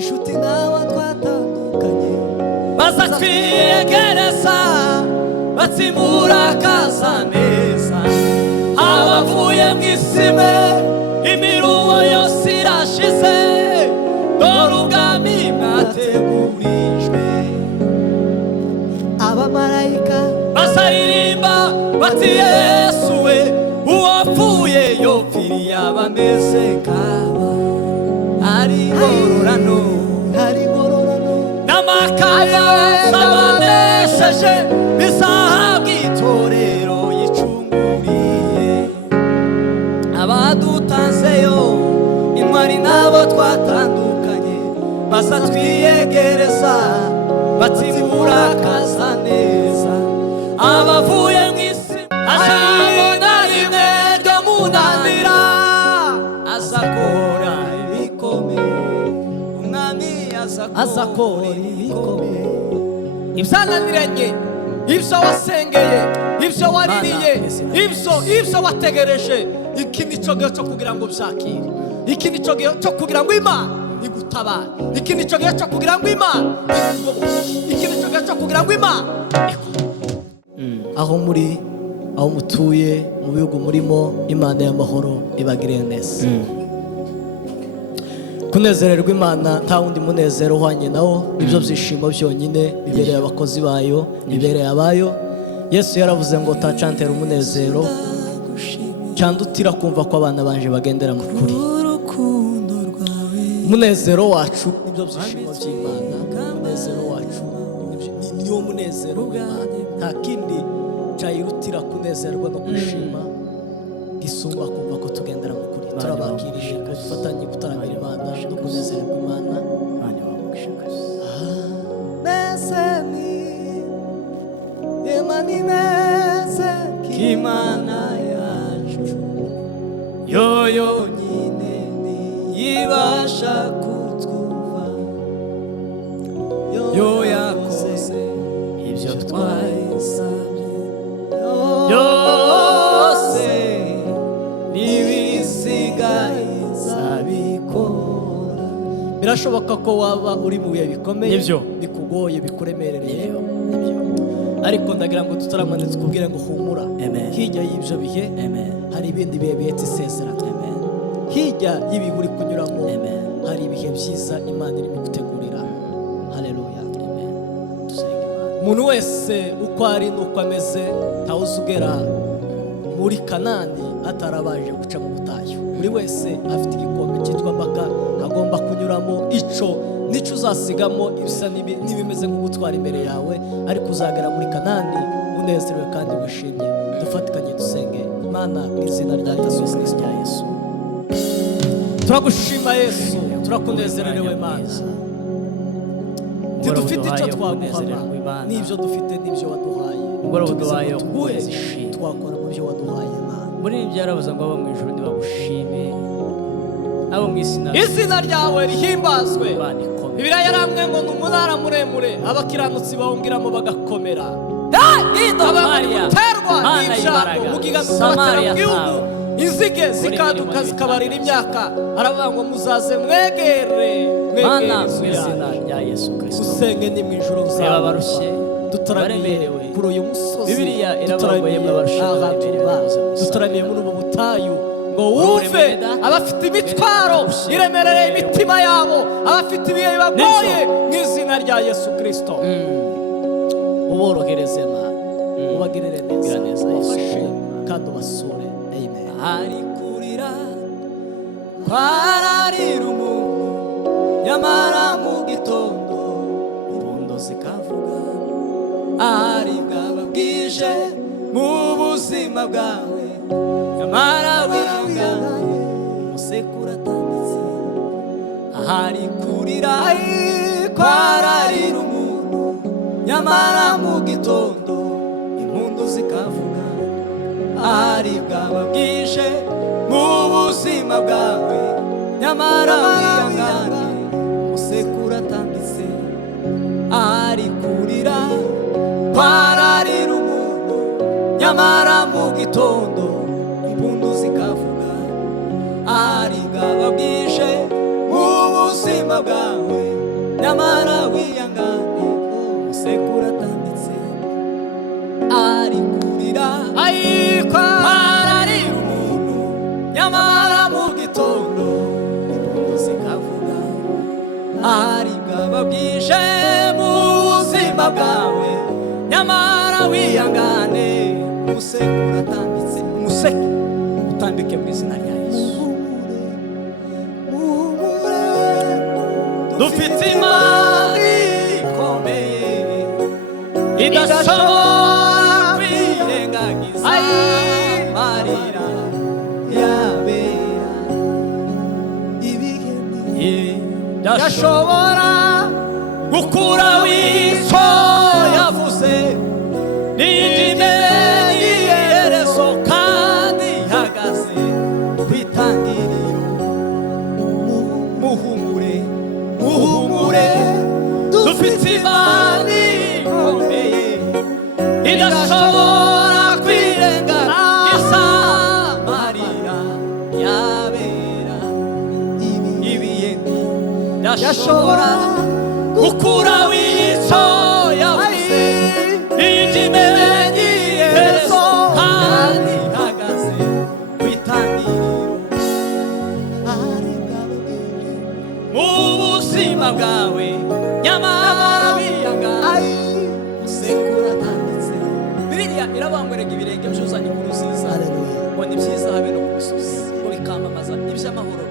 inshuti nawe twatandukanye baza twiyegereza batsimura kaza neza abavuye mu isime imiruho yose irashize dore ubwami mwategurijwe abamarayika basaririmba bati Yesu we uwapfuye yopfiriye abameze nk'aba ari ngororano n'amakaya z'abanesheje bizahabwa itorero yicunguriye abadutanzeyo intwari nabo twatandukanye basa twiyegereza batsimura kaza neza abavuye mu isi azabona rimwe ryo munanira azakora ibikomeye umwami azakora ibikomeye ibyananiranye ibyo wasengeye ibyo waririye ibyo wategereje iki nico gihe cyo kugira ngo byakire iki nico gihe cyo kugira ngo Imana igutabare iki nico gihe cyo kugira ngo Imana iki nico gihe cyo kugira ngo Imana aho muri aho mutuye mu bihugu murimo Imana y'amahoro ibagirire neza kunezererwa Imana nta wundi munezero uhwanye nawo ibyo byishimo byonyine bibereye abakozi bayo bibereye abayo Yesu yaravuze ngo tacantera umunezero cyandutira kumva ko abana banje bagendera mu kuri umunezero wacu ibyo byishimo by'Imana umunezero wacu niyo munezero w'Imana nta kindi cyayirutira kunezerwa no gushima gisumba kumva ko tugendera mu kuri turabakirije ko dufatanye gutaramira Imana no kunezerwa Imana bane bamushakaje mesemi Imana imeze Imana yacu yoyo nyine yibasha kutwumva yo yakoze ibyo twayisabye yose n'ibisigaye zabikora birashoboka ko waba uri mu bihe bikomeye bikugoye bikuremerereye ariko ndagira ngo tutaramanitse kubwira ngo humura hirya y'ibyo bihe hari ibindi bihe bihetse isezerano hirya y'ibihe uri kunyuramo hari ibihe byiza Imana irimo gutegurira haleluya umuntu wese uko ari n'uko ameze ntawuzugera muri Kanani atarabaje guca mu butayu buri wese afite igikombe cyitwa Maka agomba kunyuramo nico uzasigamo ibisa n'ibimeze nk'ugutwara imbere yawe ariko uzagera muri Kanani unezerewe kandi wishimye dufatikanye dusenge Imana mu izina rya Yesu Kristo Yesu turagushima Yesu turakunezerewe Imana tidufite icyo twaguha n'ibyo dufite n'ibyo waduhaye uduhaye twakora mu byo waduhaye Imana muri ibi byarabuze ngo abo mu ijuru nibagushime abo mu isi izina ryawe rihimbazwe Bibiliya yarambwiye ngo ni umunara muremure abakiranutsi bawungiramo bagakomera abaterwa n'ibyago mugiganuka batera mu gihugu inzige zikaduka zikabarira imyaka aravuga ngo muzaze mwegere mu izina rya Yesu Kristo usenge ni mu ijuru uzaba barushye dutaramiye kuri uyu musozi Bibiliya irabagoye mwabarushye dutaramiye muri ubu butayu ngo wumve abafite imitwaro iremereye imitima yabo abafite ibihe bibagoye mu izina rya Yesu Kristo uborohereze Imana ubagirire neza ubafashe kandi ubasure amen ari kurira kwararira umuntu nyamara mu gitondo impundu zikavuga ari bwaba bwije mu buzima bwawe nyamara wihangane umusekura atanditse ahari kurira kwararira umuntu nyamara mu gitondo impundu zikavuga ahari bwaba bwije mu buzima bwawe nyamara wihangane umusekura atanditse ahari kurira kwararira umuntu nyamara mu gitondo impundu zikavuga ahari bwaba bwije mu buzima bwawe nyamara wiyangane usekura atanditse ari kurira ayikwa ararira umuntu nyamara mu gitondo impundu zikavuga ari bwaba bwije mu buzima bwawe nyamara wiyangane usekura atanditse umuseke utambike mu izina rya Yesu. Dufite Imana ikomeye idashobora kwirengagiza amarira yabera ibiheme idashobora gukuraho icyo yavuze n'indime n'iherezo kandi ihagaze ku itangiriro. Muhumure muhumure dufite Imana ikomeye idashobora kwirengagiza amarira yabera ibiyeni idashobora gukuraho icyo yavuze n'indime n'iherezo kandi ihagaze ku itangiriro. Mu buzima bwawe nyamara wiyangane usekura atanditse. Bibiliya irabangwerega ibirenge byuzanye inkuru nziza ngo ni byiza habe no ku misozi ngo bikamamaza iby'amahoro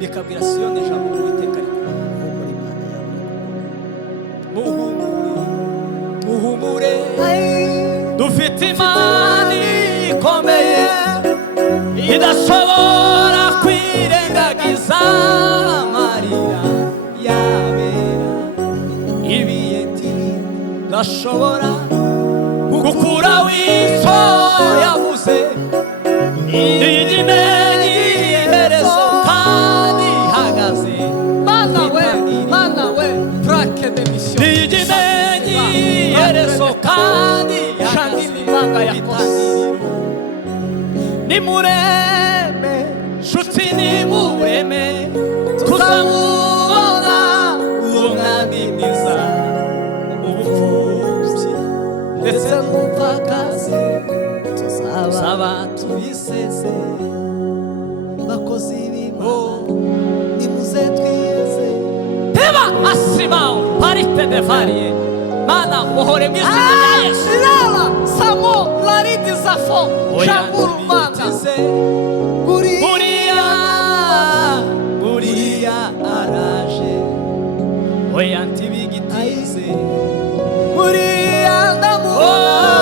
bikabwira Siyoni ijambo ry'Uwiteka rikuru. Muhumure dufite Imana ikomeye idashobora kwirengagiza amarira yabera ibiyeti idashobora gukuraho icyo yavuze indime n'iherezo kandi ihagaze. Mana we plaque de mission indime n'iherezo kandi ihagaze nimureme nshuti nimureme tuzamubona uwo mwami mwiza ubupfubyi ndetse n'ubupfakazi tuzaba tubiseze. Bakozi b'Imana nimuze twiyeze teba asimao parite de varie Mana muhore mu izina rya Yesu. Lala samo laridi zafo shamburu Mana Guriya araje oya ntibigitize Guriya ndamubona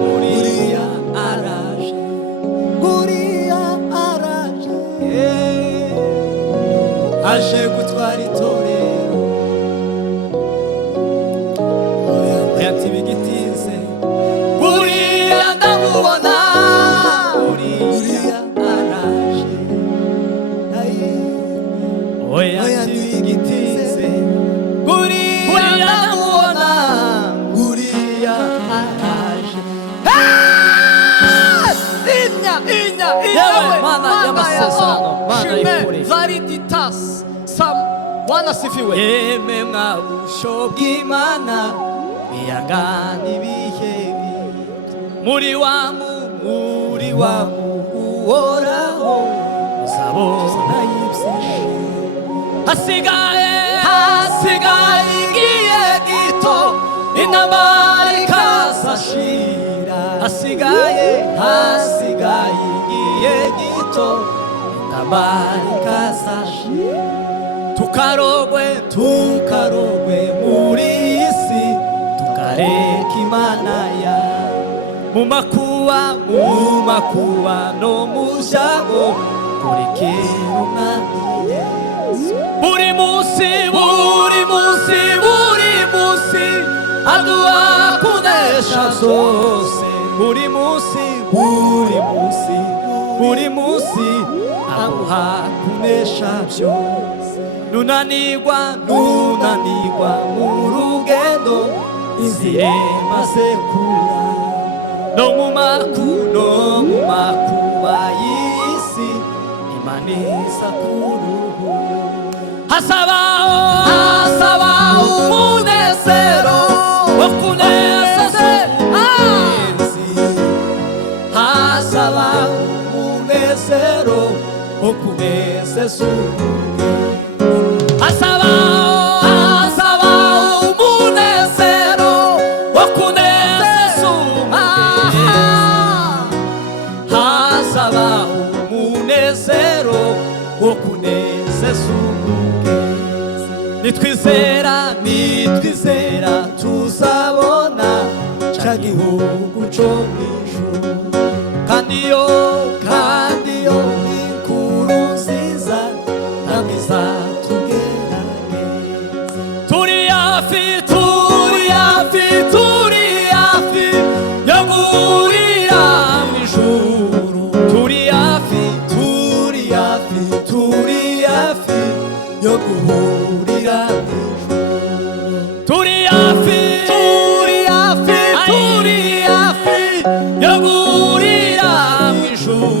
Guriya araje aje gutwara itorero oya ntibigitize Guriya ndamubona Guriya araje oya ntibigitize Guriya ndamubona Guriya araje. Mana y'amasezerano Mana y'ukuri variditas sam wanasifiwe yeme mwabusho bw'Imana iyangana ibihe muri wa uhoraho uzabona ibyishimo. Hasigaye igihe gito intambara ikazashira hasigaye igihe gito intambara ikazashira tukarogwe muri iyi si tukareka Imana yawe mu makuba no mu byago kurikira umwami Yesu. Buri munsi aduha kunesha zose buri munsi aduha kunesha byose. Nunanigwa mu rugendo inzira maze kura no mu makuba y'isi Imana iza kuruhu hasabaho kunezeza asaba umunezero wo kunezeza asaba umunezero wo kunezeza nitwizera tuzabona ca gihugu co mw'ijuru kandi yo inkuru nziza namwe izatugerage turi hafi yo guhurira mw'ijuru turi hafi yo guhurira mw'ijuru turi hafi yo guhurira mw'ijuru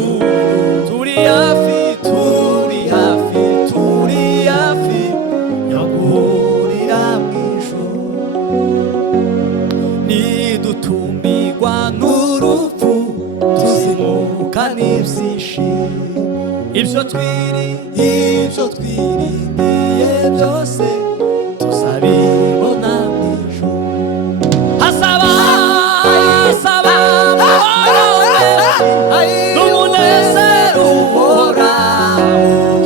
turi hafi yo guhurira mw'ijuru nidutumirwa n'urupfu tuzimuka n'ibyishimo ibyo twiringiye byose tuzabibona mw'ijuru hasaba n'umunezero uhoraho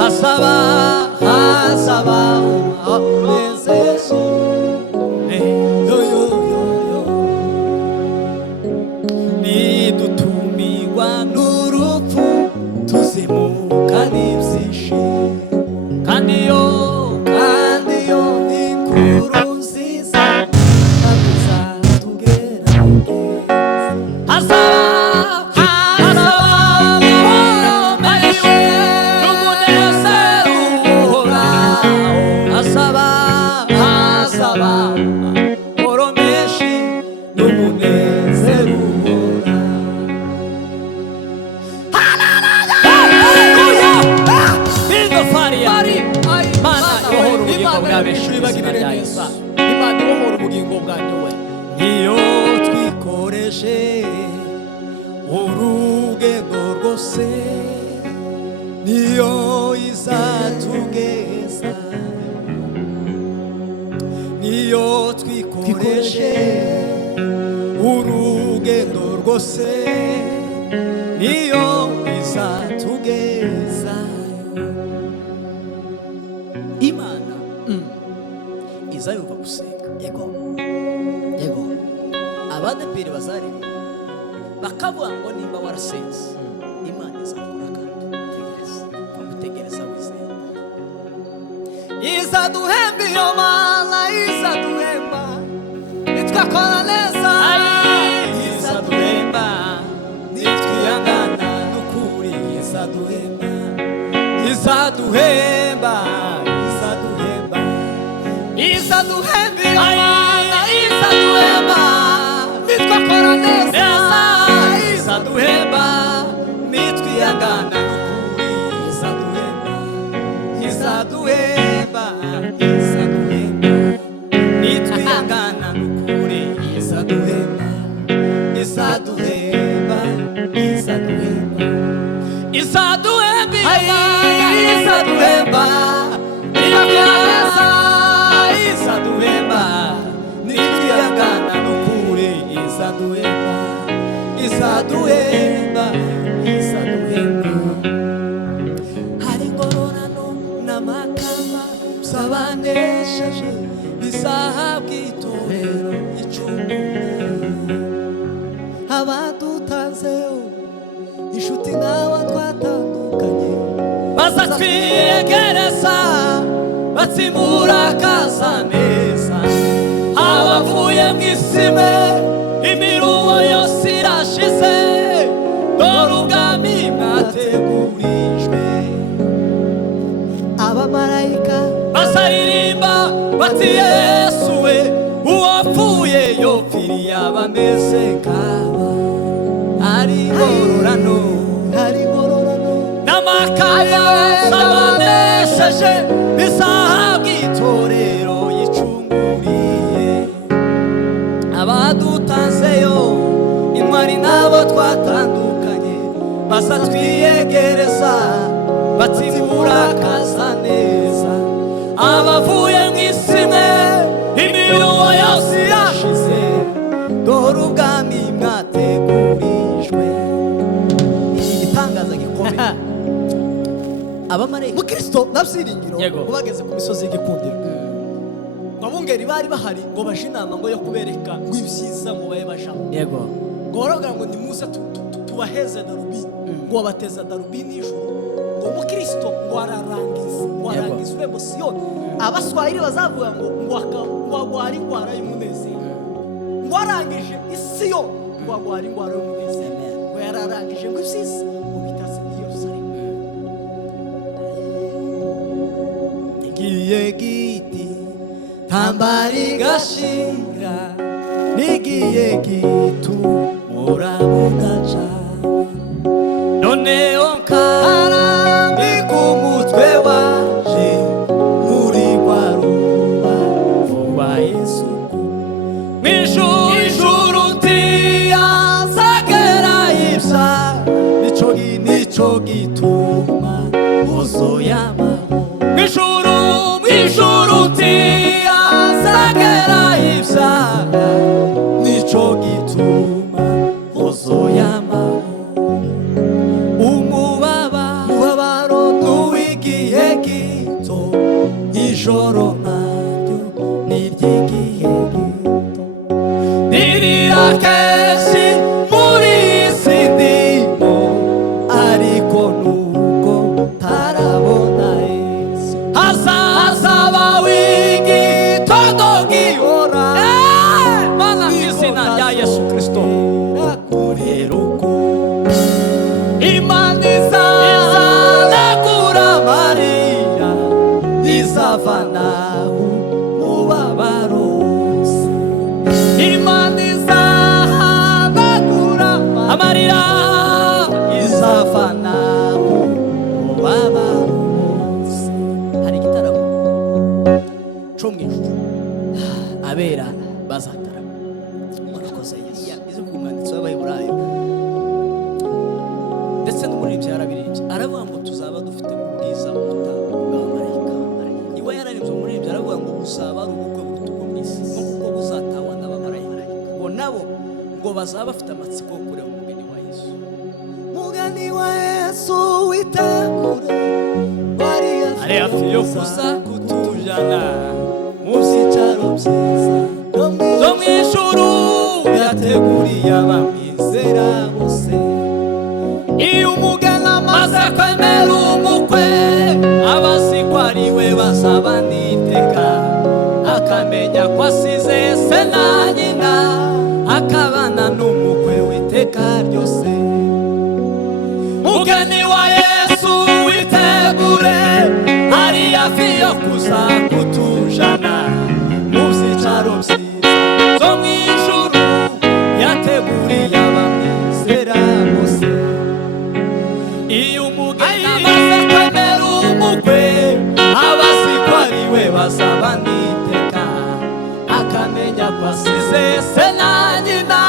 hasaba umunezero nidutumirwa n'urupfu tuzimuka n'ibyishimo kandi yo inkuru nziza kandi izatugerage n'umunezero uhoraho asaba oro menshi n'umunezero Imana ibohora ubugingo bwanyu niyo twikoreshe urugendo rwose niyo izatugeza niyo twikoreshe urugendo rwose niyo izatugeza Imana izayumva gusenga yego abadeperi bazaririmba bakavuga ngo nimba warasenze Imana izakora kandi tegereza wizeye izaduhemba iyo Mana izaduhemba nitwakora neza izaduhemba nitwiyangana n'ukuri izaduhemba Imana izaduhemba nitwakora neza izaduhemba nitwiyangana n'ukuri izaduhemba nitwiyangana n'ukuri izaduhemba nitwiyangana n'ukuri izaduhemba hari ingororano n'amakamba by'abanesheje bizahabwa itorero icungure abadutanzeho inshuti n'abo twatandukanye bazatwiyegereza batsimura akaza neza abavuye mu isime imiruho yose irashize dore ubwami mwategurijwe abamarayika bazaririmba bati Yesu we uwapfuye yopfiriye abameze nk'aba hari ingororano n'amakaya z'abanesheje bizahabwa itorero yicunguriye abadutanzeyo intwari n'abo twatandukanye bazatwiyegereza batsimura abavuye mu isi mwe imiruho yose yashize dore ubwami mwategurijwe. Ni igitangaza gikomeye. Abamarayika mukristo nabyiringiro ngo bageze ku misozi y'igikundiro ngo abungeri bari bahari ngo baje inama ngo yo kubereka ngo ibyiza ngo baye bajamo ngo baravuga ngo nimuze tubaheze darubini ngo babateza darubini y'ijuru ngo mukristo ngo arangiza urembo Siyoni. Abaswahili bazavuga ngo agwara indwara y'umunezero ngo arangije Siyoni ngo agwara indwara y'umunezero ngo yararangije ngo ibyiza ngo bitase i Yerusalemu. Igiye giti tambari gashira nigiye gitu murabugaca noneho nkarambika kumutwe waje muri gwaruba vuba Yesu mw'ijuru ntiyazagera ibya nico gituma uzoyama mw'ijuru ntiyazagera ibya nico gituma uzoyama umubabaro n'uw'igihe gito ijoro naryo n'iry'igihe gito nirira kenshi muri isi ndimo ariko nubwo tarabona Yesu hazaba w'igitondo gihora mana mw'izina rya Yesu Kristo kureruko Imana izanagura amarira izavanaho umubabaro wose. Imana izanagura amarira izavanaho umubabaro wose. Hari igitaramo cyo mu ijuru abera bazatarama. Murakoze Yesu. Izo ku mwanditsi w'Abaheburayo ndetse n'umuririmbyi yarabirimbye aravuga ngo tuzaba dufite ubwiza bw'abamarayika. Iwe yararimbye umuririmbyi aravuga ngo buzaba ari ubukwe buruta ubwo mu isi kuko buzatahwa n'abamarayika ngo nabo ngo bazaba bafite amatsiko yo kureba umugeni wa Yesu. Umugeni wa Yesu witegure ari hafi yo kuza kutujana mu byicaro byiza zo mu ijuru yateguriye abamwizera bose. Iyo umugeni amaze kwemera umukwe abazi ko ari we bazaba n'iteka akamenya ko asize se na nyina akabana n'umukwe w'iteka ryose. Mugeni wa Yesu witegure ari hafi yo kuza kutujana mu byicaro byiza zo mu ijuru yateguriye abamwizera bose. Iyo umugeni amaze kwemera umukwe abazi ko ari we bazaba n'iteka akamenya ko asize se na nyina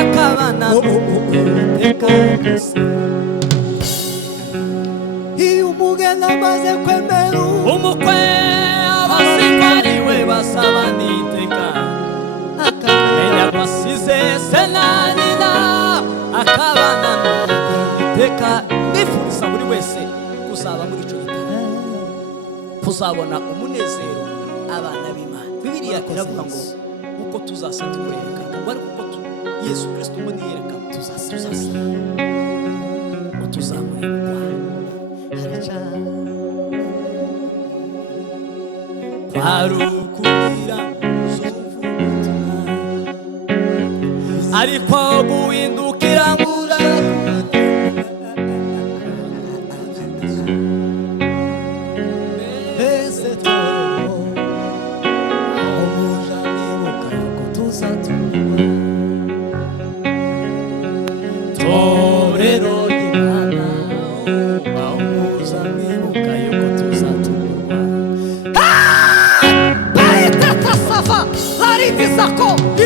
akabana n'umukwe w'iteka ryose. Iyo umugeni amaze kwemera umukwe abazi ko ari we bazaba n'iteka akamenya ko asize se na nyina akabana n'umukwe w'iteka. Nifuriza buri wese kuzaba muri ico gitaramo kuzabona umunezero abana b'Imana. Bibiliya iravuga ngo uko tuzasa tukureka ngo ari uko Yesu Kristo ngo niyereka tuzasa ngo tuzamureba haraca kwarukugira z'umutima ariko guhindukira ngura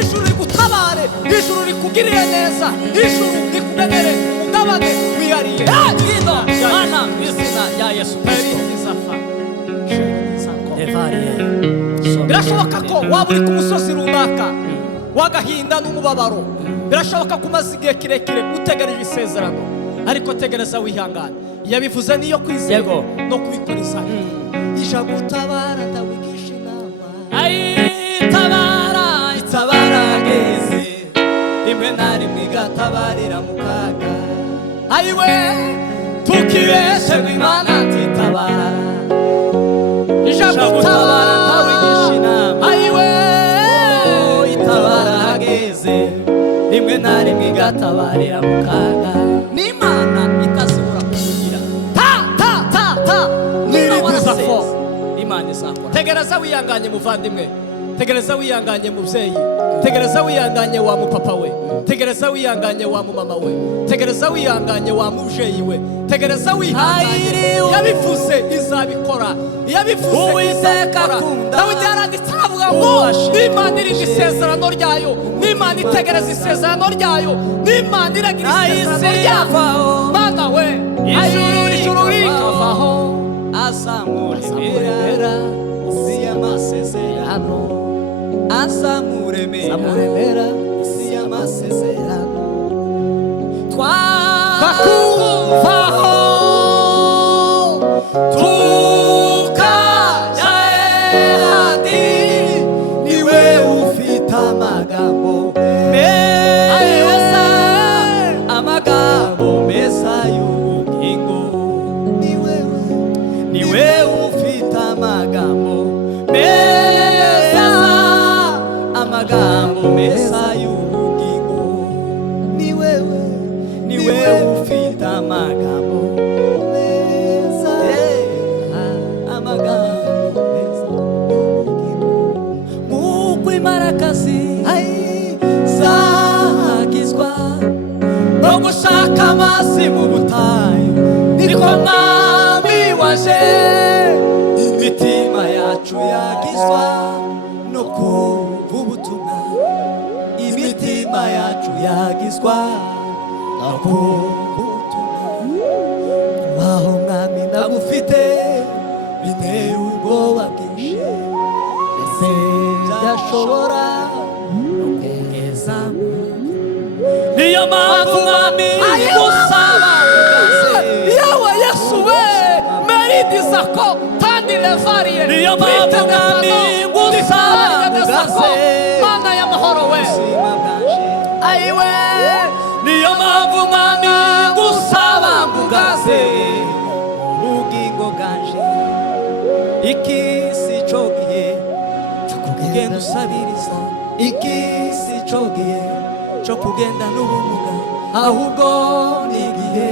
ijuru rigutabare, ijuru rikugirire neza, ijuru rikugenere umugabane wihariye. Mana, izina rya Yesu Kristo. birashoboka ko waba uri ku musozi runaka w'agahinda n'umubabaro, birashoboka ko umaze igihe kirekire utegereje isezerano, ariko tegereza wihangane. Yabivuze niyo kwizera no kubikora izana ijambo utabara ndawigisha inama. Tabara itabara geze rimwe na rimwe igatabarira mu kaga. Ayiwe tukibeshe Imana titabara, ijambo utabara ndawigisha inama. Ayiwe itabara hageze rimwe na rimwe igatabarira mu kaga. N'Imana itazibura kugira Imana izakora. Tegereza wihanganye muvandimwe, tegereza wihanganye mubyeyi, tegereza wihanganye wa mupapa we, tegereza wihanganye wa mumama we, tegereza wihanganye wa mujeyi we, tegereza wihanganye. Yabivuze izabikora, yabivuze izabikora. Dawidi yaranditse aravuga ngo n'Imana irinda isezerano ryayo, n'Imana itegereza isezerano ryayo, n'Imana iragira isezerano ryayo. Mana we ijuru rikavaho azamuremera isi y'amasezerano, azamuremera isi y'amasezerano. twakuvaho tukajya ahandi, niwe ufite amagambo meza, amagambo meza y'ubugingo. Niwe ufite amagambo meza, amagambo meza y'ubugingo. Niwe ufite amagambo meza, amagambo meza y'ubugingo. Nk'uko imparakazi zagizwa no gushaka amazi mu butayu, niko Mwami waje imitima yacu yagizwa no kumva ubutumwa. Imitima yacu yagizwa no kumva ubutumwa. Aho Mwami ndagufite binteye ubwoba bwinshi, ese byashobora kugeza niyo mpamvu Mwami gusaba yawe Yesu we meridizako tandi levariye. niyo mpamvu Mwami gusaba Mana y'amahoro we. ayiwe, niyo mpamvu Mwami gusaba ngugaze ubugingo bwanje. Iki si cyo gihe cyo kugenda usabiriza, iki si cyo gihe cyo kugenda n'ubumuga, ahubwo ni igihe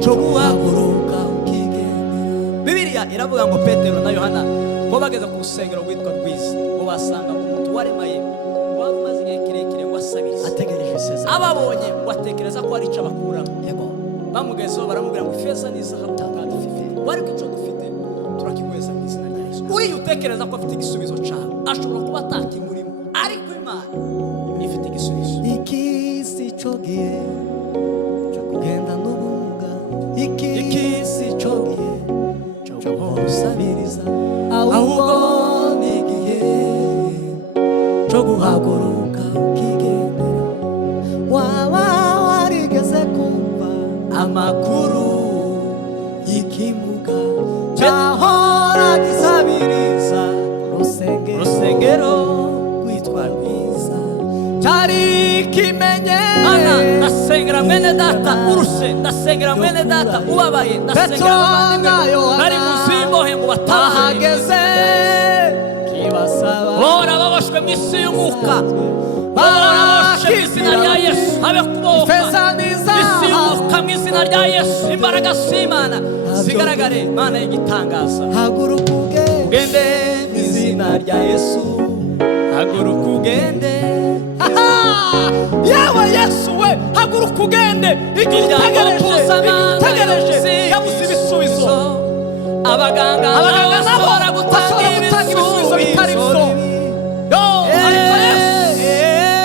cyo guhaguruka ukigendera. Bibiliya iravuga ngo Petero na Yohana ngo bageze ku rusengero rwitwa Rwiza, ngo basanga umuntu waremaye wari umaze igihe kirekire ngo asabiriza, ategereje isezerano. ababonye ngo atekereza ko ari icyo bakuramo. Bamugezeho baramubwira ngo ifeza n'izahabu dufite, ariko icyo dufite turakiguheza mu izina rya Yesu. Uriya utekereza ko afite igisubizo cyawe ashobora kuba atakimurimo, ariko Imana ifite igisubizo. Iki si cyo gihe cyo kugenda n'ubumuga, iki si cyo gihe cyo gusabiriza, ahubwo ni igihe cyo guhaguruka ukigendera. Waba warigeze kumva amakuru y'ikimuga cyahora gisabiriza urusengero rwitwa Rwiza? Cyari ikimenyetso. Ndasengera mwene data urushe, ndasengera mwene data ubabaye, ndasengera abavandimwe bari munsi y'imbohe ngo batahageze, bora baboshwe mu isi y'umwuka, bora baboshwe mu izina rya Yesu. Habe kuboka isi y'umwuka mu izina rya Yesu. Imbaraga z'Imana zigaragare, Imana y'igitangaza. Haguruka ugende mu izina rya Yesu, haguruka ugende. Yawe Yesu we haguruka ugende. Igihe utegereje yabuze ibisubizo. Abaganga bashobora gutanga ibisubizo bitari byo,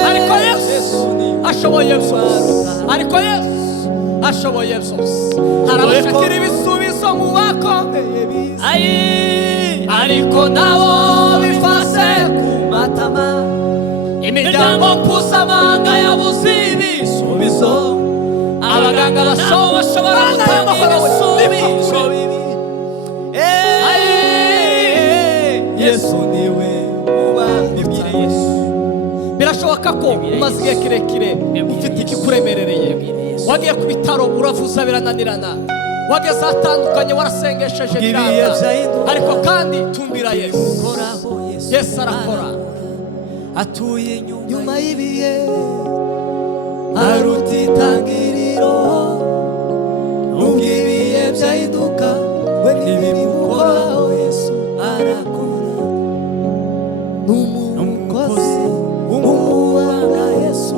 ariko Yesu ashoboye byose, ariko Yesu ashoboye byose. Harabashakira ibisubizo mu bakomeye bize, ariko nabo bifase ku matama imiryango mpuzamahanga yabuze ibisubizo abaganga bashobora gutanga ibisubizo bibi Yesu niwe ubabibwire Yesu birashoboka ko umaze igihe kirekire ufite ikikuremerereye wagiye ku bitaro uravuza birananirana wageze ahatandukanye warasengesheje biranga ariko kandi tumbira Yesu Yesu arakora atuye nyuma y'ibihe aruta itangiriro nubwo ibihe byahinduka we ntibimukoraho Yesu arakora n'umukozi w'umuhanga Yesu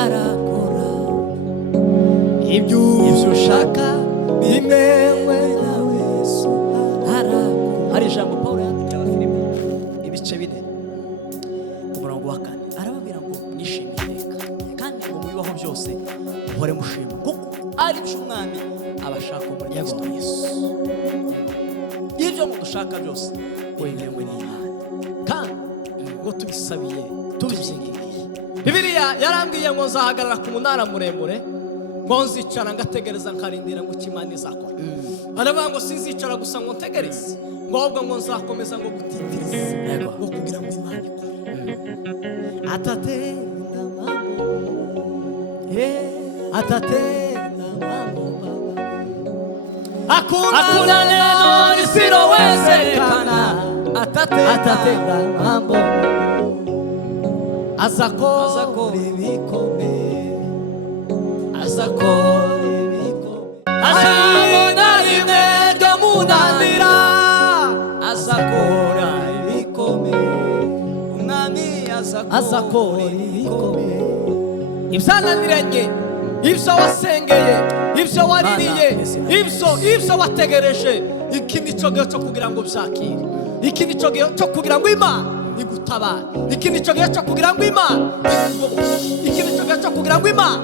arakora ibyo ushaka bimewe nawe Yesu arakora. Hari ijambo Pawulo yandikiye Abafilipi ibice 4 umurongo wa 4 arababwira ngo mwishimire kandi ngo mubibaho byose muhore mushima kuko ari byo umwami abashaka muri Kristo Yesu. Ibyo mudushaka byose wemewe n'Imana kandi ngo tubisabiye tubizingiye. Bibiliya yarambwiye ngo nzahagarara ku munara muremure ngo nzicara ngategereza nkarindira ngo Imana izakora. Aravuga ngo sinzicara gusa ngo ntegereze ngo ahubwo ngo nzakomeza ngo gutitiriza ngo kugira ngo Imana ikore. Atatenda mambo atatenda mambo hakuna neno lisilowezekana atatenda mambo azakora ibikomeye azakora ibikomeye azabona rimwe ryo munanira azakora ibikomeye umwami azakora ibikomeye ibyananiranye ibyo wasengeye ibyo waririye ibyo wategereje iki nico gihe cyo kugira ngo byakire iki nico gihe cyo kugira ngo Imana igutabare iki nico gihe cyo kugira ngo Imana iki nico gihe cyo kugira ngo Imana